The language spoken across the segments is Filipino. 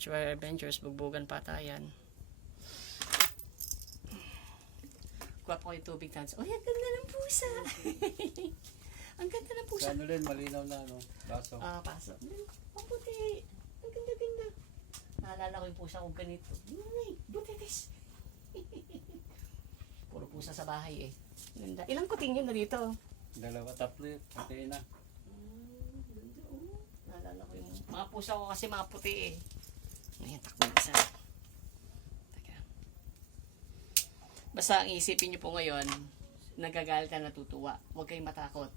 Virtual Adventures, Bugbugan Patayan. Kuha po yung tubig dance. Oh, ang ganda ng pusa! Ang ganda ng pusa. Sa ano rin, malinaw na ano, baso. Paso. Ang puti. Ang ganda-ganda. Naalala ko yung pusa kong ganito. Ay, butitis. Puro pusa sa bahay eh. Ganda. Ilang kuting yun na dito? 2, 3, pati na. Ganda oh. Naalala ko yung mga pusa ko kasi mga puti eh. Ngayon, takbo isa. Teka. Basta ang isipin nyo po ngayon, nagagalit at natutuwa. Huwag kayong matakot.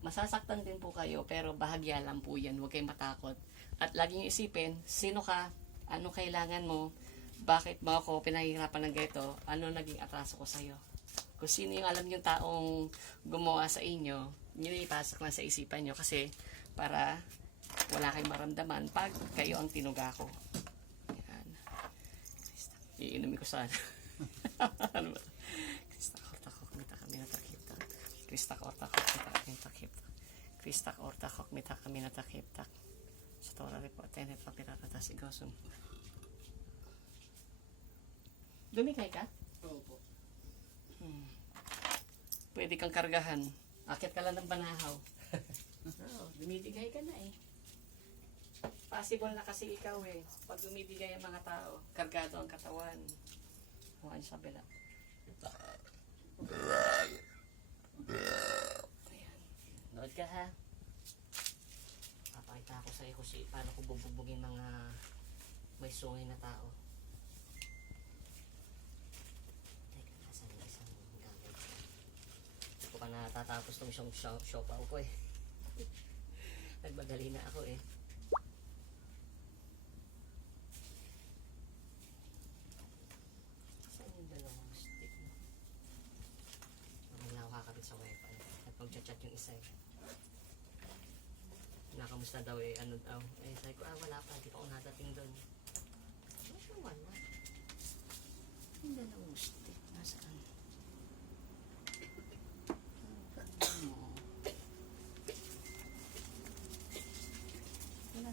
Masasaktan din po kayo, pero bahagya lang po yan. Huwag kayong matakot. At laging isipin, sino ka, ano kailangan mo, bakit mo ako pinahihirapan ng ganito, ano naging atraso ko sa'yo. Kung sino yung alam yung taong gumawa sa inyo, yun ipasok lang sa isipan nyo kasi para wala kayong maramdaman pag kayo ang tinuga ko. Yan. Iinumin ko sana. Ano ba? Kristak ortakok mita kami natakiptak. Kristak ortakok mita kami natakiptak. Kristak ortakok mita kami natakiptak. Sa tora rin po, tenet pa piratata si Gosum. Dumikay ka? Oo po. Pwede kang kargahan. Akit ka lang ng banahaw. Dumibigay ka na eh. Possible na kasi ikaw eh. Pag dumibigay ang mga tao, kargado ang katawan. Huwag sa bila. Ayan. Nood ka ha. Papakita ko sa iyo kung paano ko bububugin mga may sungay na tao. Teka, nasan yung isang gamit? Hindi ko pa natatapos ng isang siopaw ko eh. Nagmadali na ako eh. Saan yung dalawang stick mo? Mamaya ako kakabit sa wifi. At mag-chat yung isa eh. Nakamusta daw eh, ano daw. Eh, sabi ko, wala pa, hindi pa ako nadating doon. Wala. Yung dalawang stick, nasaan? Wala.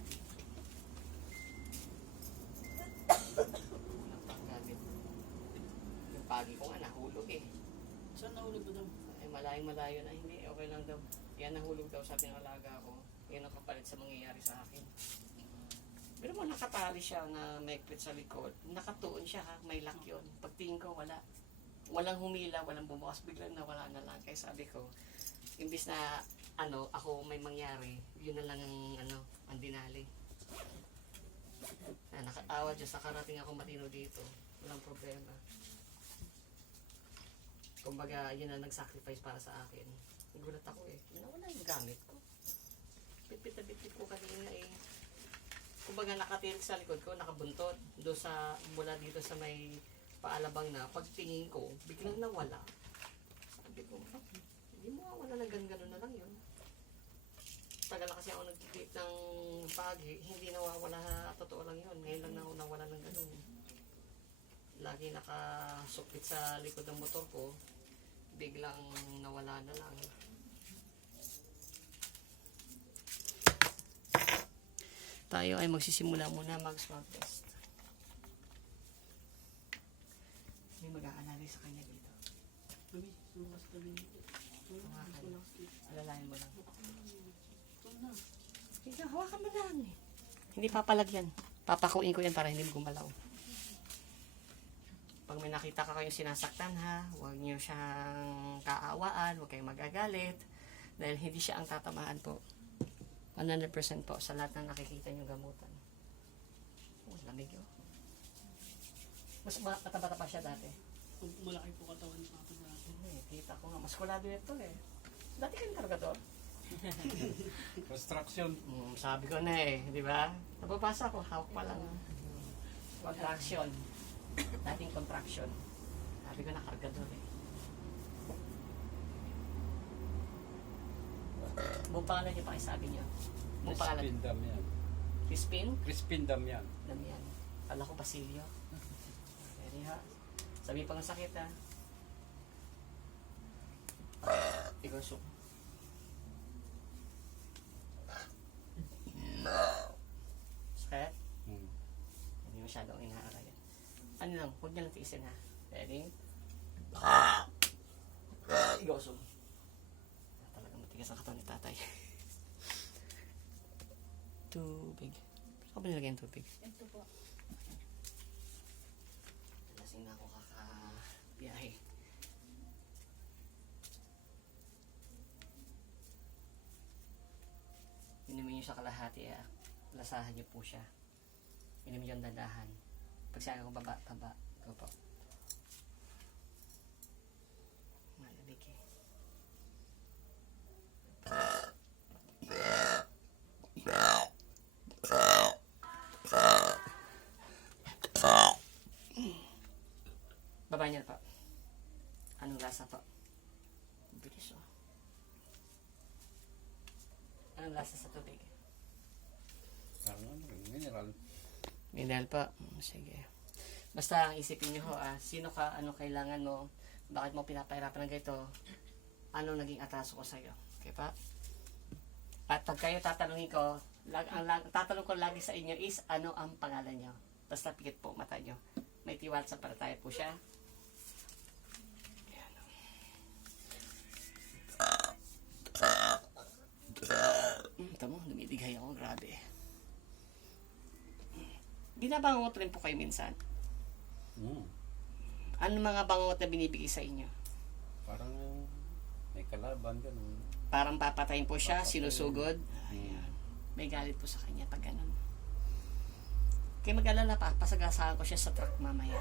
Walang panggamit. Yung pagi ko nga nahulog eh. Saan nahulog mo daw? Ay, malayong-malayo na. Hindi, okay lang daw. Yan nahulog daw, sabi ng alaga ko. Yan ang kapalit sa mangyayari sa akin. Pero mo nakatali siya na may kwit sa likod. Nakatuon siya ha, may lock yun. Pagtingin ko, wala. Walang humila, walang bumukas. Biglang nawala na lang. Kaya sabi ko, imbis na ako may mangyari, yun na lang ang dinali. Nakatawa dyan sa karating ako matino dito. Walang problema. Kumbaga, yun ang nag-sacrifice para sa akin. Nagulat ako eh. Nawala yung gamit ko. Bit-bit ko kanina eh. Kumbaga nakatirik sa likod ko, nakabuntot. Doon sa, mula dito sa may paalabang na, pagtingin ko, biglang nawala. Sabi ko, hindi mo wala na gano'n na lang yun. Tagal na kasi ako nagtitip ng pagi, hindi nawawala, totoo lang yun. Ngayon lang na ako nawala ng gano'n. Lagi nakasukit sa likod ng motor ko, biglang nawala na lang. Tayo ay magsisimula muna mag-swab test. May mag-aanalay sa kanya dito. Mami, lumas na rin ito. Alalayan mo lang. Ito na. Sige, hawakan mo lang eh. Hindi papalagyan. Papakuin ko yan para hindi mo gumalaw. Pag may nakita ka kayong sinasaktan ha, huwag niyo siyang kaawaan, huwag kayong magagalit. Dahil hindi siya ang tatamaan po. 100% po sa lahat na nakikita nyo gamutan. Oh, lamig yun. Mas mataba-taba siya dati. Malaki po katawan ni Papa dati. Kita ko nga, maskulado ito eh. Dati kang kargador. Construction. Sabi ko na eh, di ba? Napapasa ko, hawak pa lang. Contraction. Dating contraction. Sabi ko na kargador eh. Buong pangalan niyo pa sabi niyo. Buong pangalan. Crispin Dam yan. Crispin? Crispin Dam yan. Dam yan. Kala ko Basilio. Pwede ha. Sabi pa ng sakit ha. Ikaw soup. Sakit? masyadong inaarayan. Ano lang, huwag niya lang tiisin ha. Ready? Igosong. Talagang matigas ang katawan ni tatay. Tubig. Saan ba nilagay yung tubig? Ito po. Lasing na ako kakabiyahe. Inumin niyo sa kalahati lasahan niyo po siya. Inumin niyo ang dadahan. Pag saan ako baba. Go po. Malamig eh. Baba niyo na po. Anong lasa po? Bilis oh. Anong lasa sa tubig? Parang mineral. Mineral pa. Sige. Basta ang isipin nyo ho, sino ka, ano kailangan mo, bakit mo pinapahirapan ng ganito, ano naging atraso ko sa'yo. Okay pa? At pag kayo tatanungin ko, tatanong ko lagi sa inyo is, ano ang pangalan nyo? Basta pikit po mata nyo. May tiwala sa palataya po siya. Ayan. Tamo, dumidighay ako. Grabe. Binabangot rin po kayo minsan. Ano mga bangot na binibigay sa inyo? Parang may kalaban, ganun. Parang papatayin po siya, Papatayin. sinusugod. Ayan. May galit po sa kanya pag ganun. Kaya mag-alala pa, pasagasaan ko siya sa truck mamaya.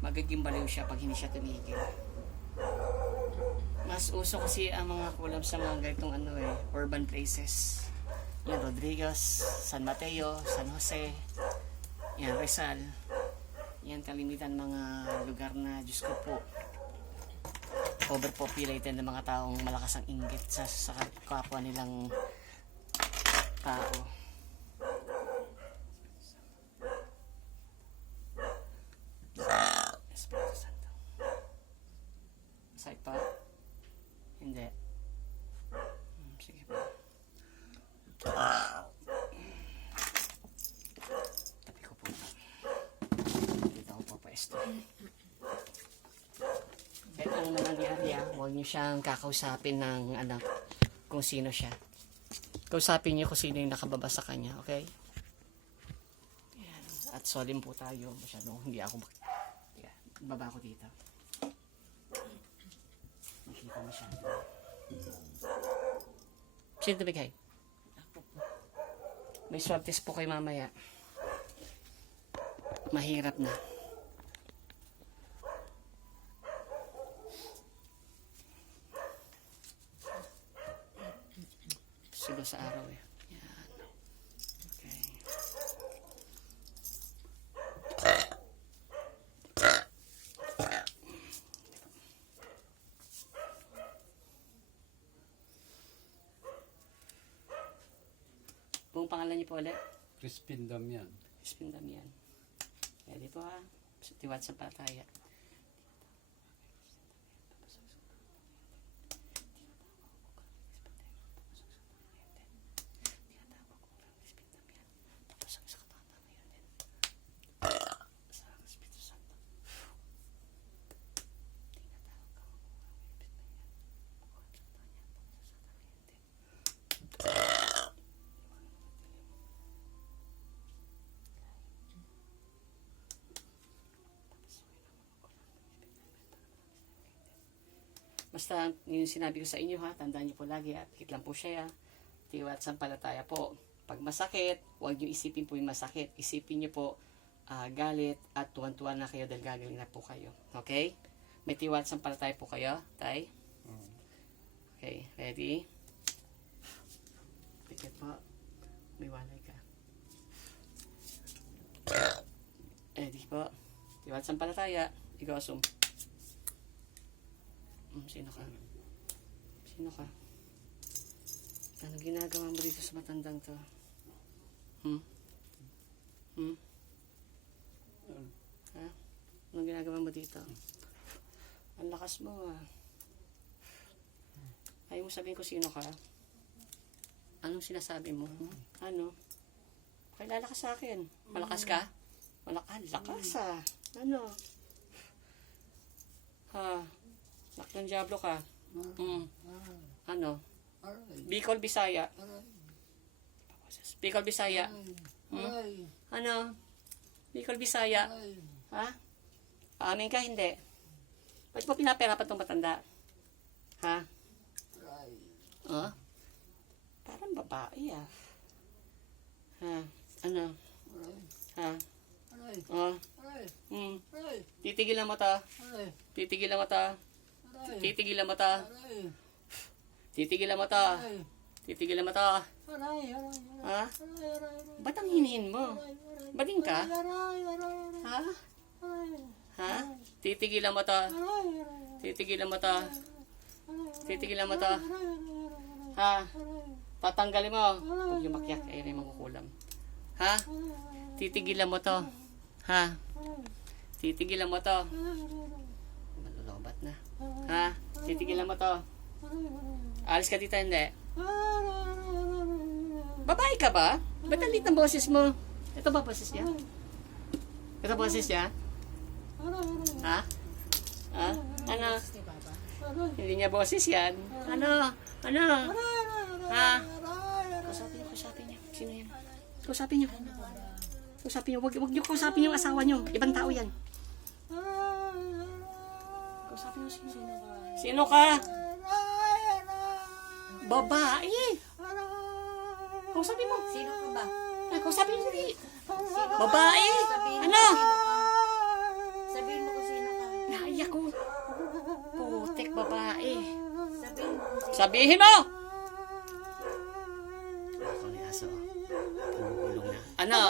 Magiging baliw siya pag hindi siya tumigil. Mas uso kasi ang mga kulam sa mga ganitong urban places. Yan, Rodriguez, San Mateo, San Jose, yan, Rizal. Yan, kalimitan mga lugar na, Diyos ko po, overpopulated ng mga taong malakas ang inggit sa kapwa nilang tao. Espiritu Santo. Masakit pa? Hindi. Sige pa. Tabi ko po. Dito ako papwesto. Kahit ang nangyari, huwag niyo siyang kakausapin ng anak kung sino siya. Kausapin niyo kung sino yung nakababa sa kanya, okay? Yan. At solim po tayo. Masyadong hindi ako baba ko dito. Makita masyado. Sino tumigay? May swab test po kayo mamaya. Mahirap na. Sulo sa araw eh. Yan. Okay. Buong pangalan niyo po ulit? Crispin Damian. Crispin Damian. Pwede po ha. Tiwat sa pataya. Basta yung sinabi ko sa inyo ha, tandaan niyo po lagi at pikit lang po siya. Tiwat sampalataya po. Pag masakit, huwag niyo isipin po yung masakit. Isipin niyo po galit at tuwan-tuwan na kayo dahil gagaling na po kayo. Okay? May tiwat sampalataya po kayo, tay? Okay, ready? Pikit po. May walay ka. Ready po. Tiwat sampalataya. Igosong. Sino ka? Sino ka? Ano ginagawa mo dito sa matandang to? Ha? Anong ginagawa mo dito? Ang lakas mo Ayaw mo sabihin ko sino ka? Anong sinasabi mo? Ano? Pakilala ka sa akin. Malakas ka? Lakas ah. Ano? Ha? Nak ng Diablo ka. Ano? Bicol, Bisaya. Bicol, Bisaya. Ano? Bicol, Bisaya. Ha? Amin ka, hindi. Ba't mo pinaperapan itong matanda? Ha? Oh? Parang babae ah. Ha? Ano? Ha? Oh? Titigil ang mata. Titigil ang mata. Titigil ang mata. Titigil ang mata. Titigil ang mata. Ha? Ba't ang hinihin mo? Bading ka? Ha? Ha? Titigil ang mata. Titigil ang mata. Titigil ang mata. Ha? Tatanggalin mo. Huwag yung makyak. Ayun ay makukulam. Ha? Titigilan mo to. Ha? Titigilan mo to. Malulubat na. Ha? Titigilan mo to. Alis ka dito, hindi? Babae ka ba? Ba't ang liit ng boses mo? Ito ba boses niya? Ito boses niya? Ha? Ha? Ano? Hindi niya boses yan. Ano? Ano? Ha? Kausapin niyo. Sino yan? Kausapin niyo. Kausapin niyo. Huwag niyo kausapin yung asawa niyo. Ibang tao yan. Kausapin niyo sino. Sino ka? Babae. Kausapin mo. Sino ka ba? Kausapin mo. Babae. Ano? Sabihin mo kung sino ka. Naiyak ko. Putek babae. Sabihin mo kung sino. Sabihin mo! Ako ni aso. Pumukulong na. Ano?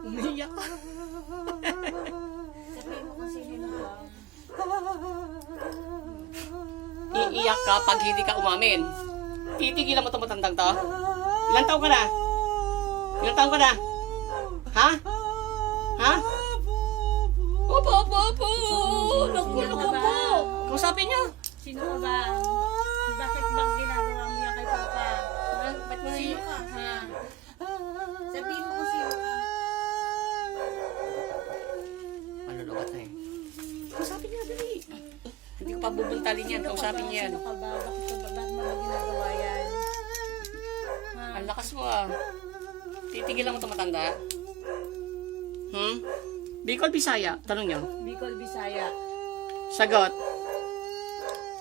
Umiyak ko. Sabihin mo kung sino ka. Iiyak ka pag hindi ka umamin. Titigilan mo itong matandang to? Ilang taon ka na? Ilang taon ka na? Ha? Ha? Opo. Naku. Kausapin niyo. Sino ka ba? Bakit bang ginagawa mo yan kay Papa? Ba't mo Sino ka? Ha? Sabihin mo kung sino ka. Malulubat na eh. Kausapin niya, dali. Hindi ko pa bubuntalin yan. Kausapin niya yan. Sino ka ba? Bakit mo ba ginagawa yan? Ha? Ang lakas mo ah. Titigilan mo itong matanda. Bicol, Bisaya. Tanong niyo. Bicol, Bisaya. Sagot.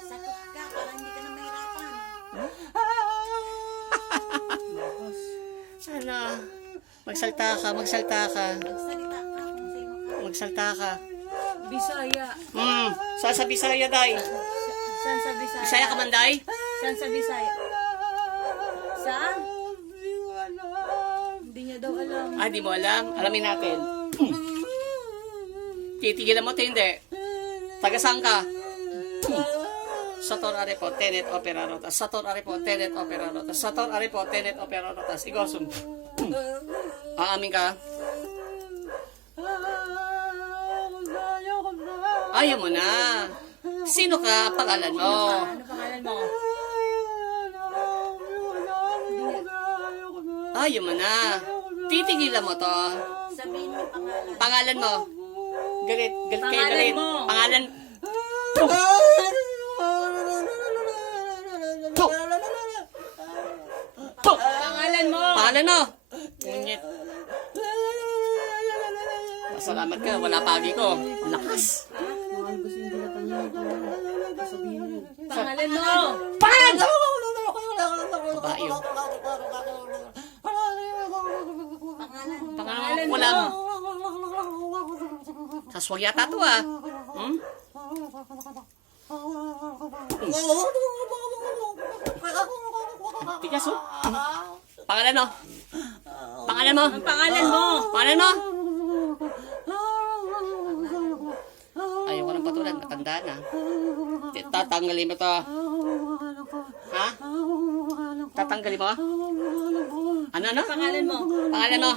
Sakot ka para hindi ka na mahirapan. Ano? Magsalta ka. Magsalita ka kung sino ka. Magsalta ka. Bisaya. Saan sa Bisaya, day? Saan sa Bisaya? Bisaya ka man, day? Saan sa Bisaya? Saan? Hindi niya daw alam. Di mo alam? Alamin natin. Titigilan mo, hindi. Taga saan ka? Sator Arepo, Tenet Opera Rotas. Sator Arepo, Tenet Opera Rotas. Sator Arepo, Tenet Opera Rotas. Igosum. Aamin ka? Ayaw mo na. Sino ka? Pangalan mo. Ano pangalan mo? Ayaw mo na. Titigilan mo to. Sabihin mo pangalan. Pangalan mo. Galit kayo, Pangalan galit. mo. Pangalan. Pangalan mo. Pangalan mo. Ngunit. Masalamat ka, wala pagi ko. Lakas. Pangalan mo. Pangalan! Babae yun. Pangalan mo. Wala mo. Saswag yata to ah. Tigas oh. Pangalan mo. Pangalan mo. Ang pangalan mo. Pangalan mo. Ayaw ko ng patulan. Matanda na. Tatanggalin mo to. Ha? Tatanggalin mo? Ano? Pangalan mo. Pangalan mo.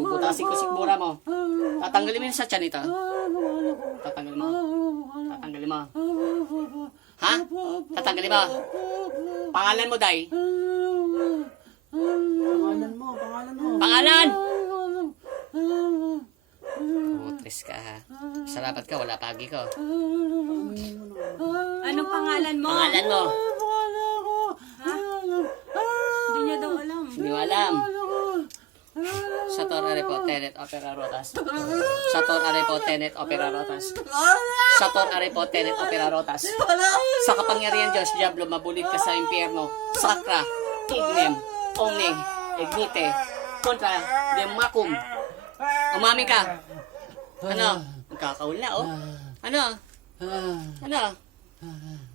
Bubutasin ko sikmura mo. Tatanggalin mo yun sa tiyan ito. Tatanggalin mo. Tatanggalin mo. Ha? Tatanggalin mo. Pangalan mo, day. Pangalan! Putres ka ha. Salamat ka, wala pagi ko. Anong pangalan mo? Pangalan mo? Hindi niya daw alam. Hindi mo alam. Sator Arepo Tenet Opera Rotas. Sator Arepo Tenet Opera Rotas. Sator Arepo Tenet Opera Rotas. Sa kapangyarihan Diyos, Diablo, mabulit ka sa impyerno. Sakra, Ignem, Omne, Ignite, Contra, Demacum. Umami ka. Ano? Magkakaula, oh. Ano? Ano?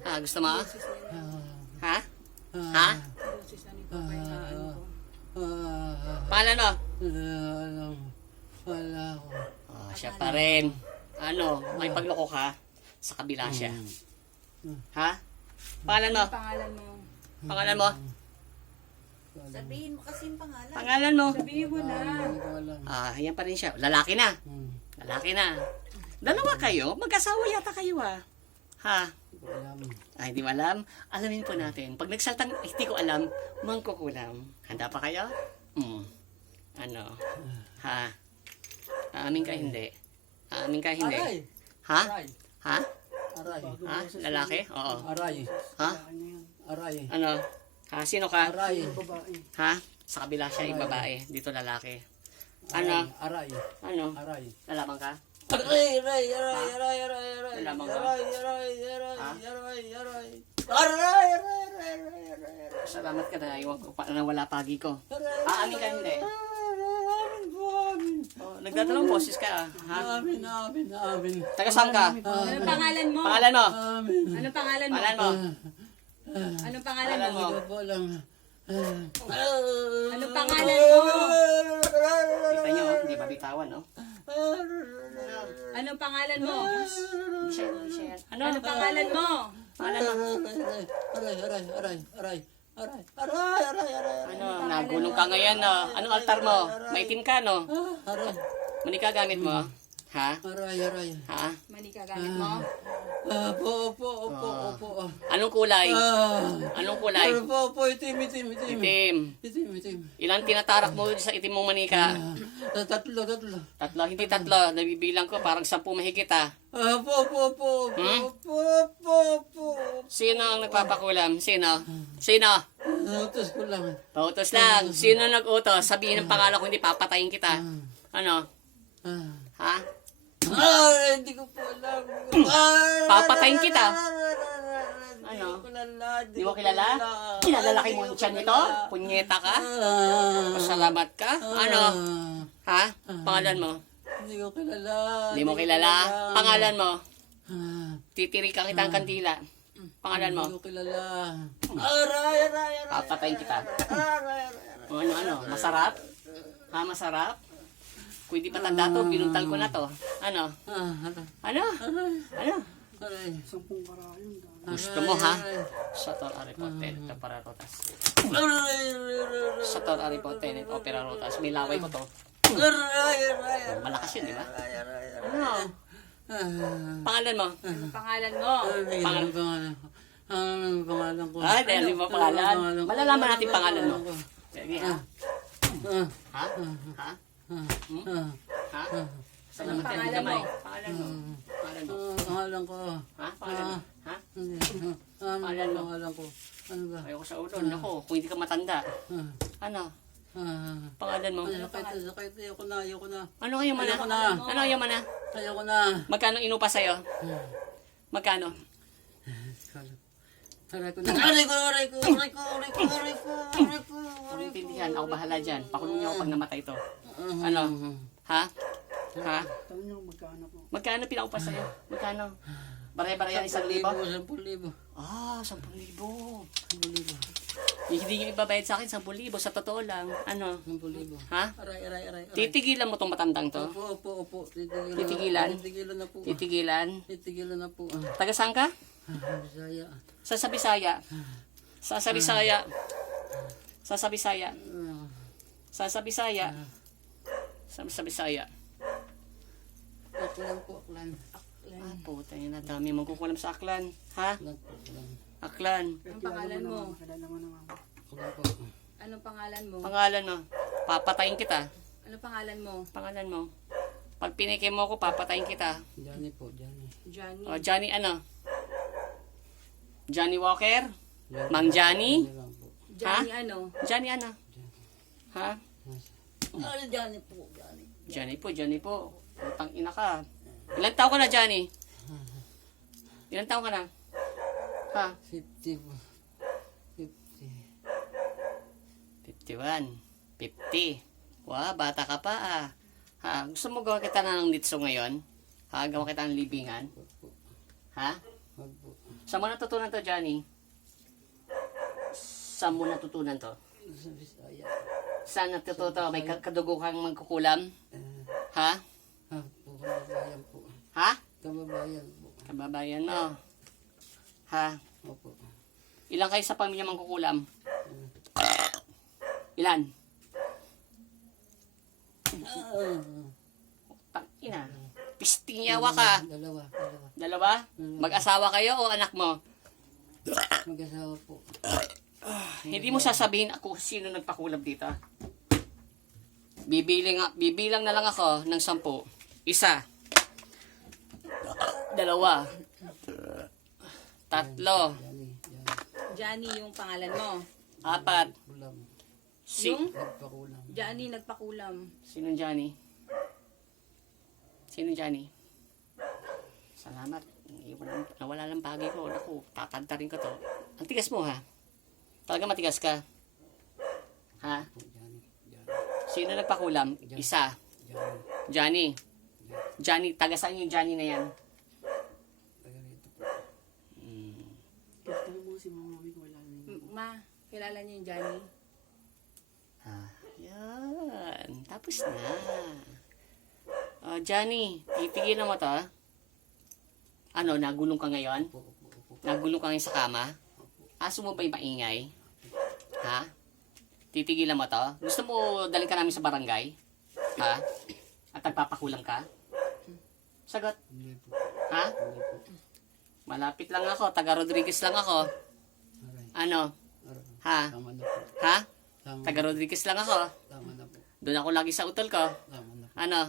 Ah, gusto mo? Ha? Ha? Pangalan mo? Oh, siya pa rin. Ano? May pagloko ka? Sa kabila siya. Ha? Pangalan mo? Pangalan mo. Pangalan mo? Sabihin mo kasi yung pangalan. Pangalan mo? Sabihin mo na. Ah, yan pa rin siya. Lalaki na. Lalaki na. Dalawa kayo? Mag-asawa yata kayo ah. Ha? Ay, hindi mo alam? Alamin po natin. Pag nagsaltang hindi ko alam, mangkukulam. Handa pa kayo? Ano? Ha? Aamin ka hindi? Aamin ka hindi? Aray! Ha? Aray! Ha? Aray! Ha? Lalaki? Oo. Aray! Ha? Ano yan? Aray! Ano? Ha? Sino ka? Aray! Babae. Ha? Sa kabila siya yung babae. Dito lalaki. Ano? Aray! Ano? Aray! Lalaban ka? Aray! Aray! Aray! Aray! Aray! Aray! Lalaban ka? Aray! Aray! Aray! Ha? Aray! Aray! Aray! Aray! Aray! Salamat ka na. Iwan ko pa na wala pagi ko. Aamin ka hindi? Amin po! Amin! Oh, nagdadalawang boses ka ah. Ha? Amin! Amin! Amin! Taga saan ka? Anong pangalan mo? Pangalan mo? Amin! Anong pangalan mo? Pangalan mo? Anong pangalan Pangalan mo? mo? Ikaw po lang. Anong pangalan mo? Kita nyo, oh, hindi mabitawan, no? Anong pangalan mo? Hindi siya, hindi siya yan. Ano? Anong pangalan mo? Pangalan mo? Aray! Aray! Aray! Aray! Aray! Aray! Aray! Aray! Ano? Nagulong ka ngayon, no? Anong altar mo? Maitim ka, no? Aray! Manika gamit mo? Ha? Aray! Aray! Ha? Manika gamit mo? Opo! Opo! Opo! Opo! Anong kulay? Ah! Anong kulay? Opo! Opo! Itim! Itim! Itim! Itim. Itim! Itim! Ilang tinatarak mo sa itim mong manika? Tatlo! Tatlo! Tatlo, hindi tatlo. Nabibilang ko, parang 10 mahigit, ha? Opo! Opo! Opo! Hmm? Opo! Opo! Opo! Sino ang nagpapakulam? Sino? Sino? Utos ko lang. Pautos lang. Sino nag-utos? Sabihin ng pangalan ko, hindi papatayin kita. Ano? Ha? Hindi ko po alam. Papatayin kita. Ano? Hindi Di mo kilala? Kilalaki mo yung tiyan nito? Punyeta ka? Pasalamat ka? Ano? Ha? Pangalan mo? Hindi ko kilala. Hindi mo kilala? Pangalan mo? Titirikan kita ang kandila. Pangalan mo? Hindi ko kilala. Aray! Aray! Aray! Papatayin kita. Aray! Ano? Masarap? Ha? Masarap? Kung hindi patanda to, binuntal ko na to. Ano? Ano? Ano? Aray! 10 karayon. Gusto mo ha? Sator Aripoten, Opera Rotas. Sator Aripoten, Opera Rotas. May laway ko to. Malakas yun, di ba? Ano? Pangalan mo? Anong pangalan mo? Anong pangalan ko? Ah, dahil mo pangalan. Malalaman natin pangalan mo. Sige ha? Ha? Ha? Ha? Salamat yan, Pangalan gamay. mo? Pangalan mo? Pangalan mo? Pangalan ko. Ha? Pangalan mo? Ha? Pangalan mo. Pangalan ko. Ano ba? Ayoko sa ulo. Naku, kung hindi ka matanda. Ano? Pangalan mo? Sakit. Ayoko na. Ayoko na. Ano kayo mana? Ayoko na. Ano kayo mana? Ayoko na. Magkano inupa sa'yo? Magkano? Aray ko. Aray ko. Aray ko. Aray ko. Aray ko. Aray ko. Aray ko. Kung intindihan, ako bahala dyan. Pakulong niyo ako pag namatay to. Ano? Ha? Ha? Tanong niyo kung magkano po. Magkano pinaupa sa'yo? Magkano? Bare-bare yan, 1,000? 10,000. Ah, 10,000. Hindi nyo ibabayad sa akin 10,000. Sa totoo lang. Ano? 10,000. Ha? Aray. Titigilan mo tong matandang to? Opo. Titigilan? Titigilan na po. Titigilan? Titigilan na po. Taga saan ka? Bisaya. Sa Bisaya. Sa Bisaya. Sa Bisaya. Sa Bisaya. Sa Bisaya. Aklan po. Aklan. Ah, puta yun na. Dami magkukulam sa Aklan. Ha? Aklan po. Aklan. Aklan. Anong pangalan mo? Kilala mo naman. Aklan po. Anong pangalan mo? Pangalan mo. Papatayin kita. Anong pangalan mo? Pangalan mo. Pag piniki mo ako, papatayin kita. Johnny po, Johnny. Johnny. O, Johnny ano? Johnny Walker? Johnny. Mang Johnny? Johnny lang po. Johnny ano? Johnny ano? Ha? Ano Johnny po, Johnny. Johnny po. Putang ina ka. Ilan taon ka na, Johnny? Ilan taon ka na? Ha? 50 po. 50. 51. 50. Wow, bata ka pa ah. Ha? Gusto mo gawa kita na ng litso ngayon? Ha? Gawa kita ng libingan? Wag po. Ha? Wag po. Saan mo natutunan to, Johnny? Saan mo natutunan to? Sa Bisaya. Saan natututo? May kadugo kang magkukulam? Ha? Ha po, kababayan po. Ha? Kababayan po. Kababayan mo. Ha? Opo. Ilan kayo sa pamilya mangkukulam? Ilan? Tangina. Pistinyawa ka. Dalawa. Dalawa? Mag-asawa kayo o anak mo? Mag-asawa po. Hindi mo sasabihin ako sino nagpakulab dito. Bibilang na lang ako ng 10. 1. 2. 3. Johnny. Johnny yung pangalan mo. 4. Kulam. Yung Nagpakulam. Johnny nagpakulam. Sino Johnny? Sino Johnny? Salamat. Nawala lang bagay ko. Naku, tatantarin ko to. Ang tigas mo ha? Talaga matigas ka? Ha? Po, Johnny. Sino nagpakulam? 1. Johnny. Johnny. Johnny, taga saan yung Johnny na yan? Taga rito po. Gusto mo si mama ko wala na yun. Ma, kilala niyo yung Johnny? Yan. Tapos na. Johnny, itigil mo to. Ano, nagulong ka ngayon? Opo, opo, opo. Nagulong ka ngayon sa kama? Aso mo ba yung maingay? Ha? Titigilan mo to? Gusto mo dalhin ka namin sa barangay? Ha? At nagpapakulang ka? Sagot. Hindi po. Ha? Hindi po. Malapit lang ako. Taga Rodriguez lang ako. Aray. Ano? Aray. Ha? Tama na po. Ha? Tama, Taga Rodriguez lang ako. tama na po. Doon ako lagi sa utol ko. Tama na po. Ano?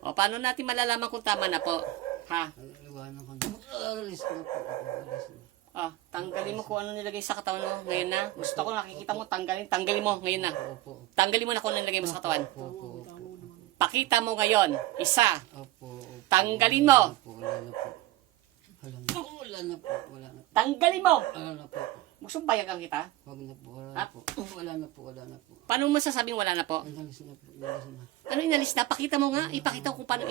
O, paano natin malalaman kung tama na po? Ha? Iwanan ko na. Alis ko na po. Alis na. Tanggalin mo kung ano nilagay sa katawan mo ngayon na. Gusto ko nakikita mo, tanggalin mo ngayon na. Opo. Tanggalin mo na kung ano nilagay mo sa katawan. Opo, opo, opo. Pakita mo ngayon. 1. Opo, opo. Tanggalin mo. Opo, wala na po. Wala na po. Wala na po. Wala na po. Tanggalin mo. Wala na po. Gusto mo bayagan kita? Wag na po. Wala Ha? na po. Wala na po. Wala na po. Paano mo masasabing wala na po? Inalis na po. Inalis na. Ano inalis na? Pakita mo nga. Ipakita ko kung paano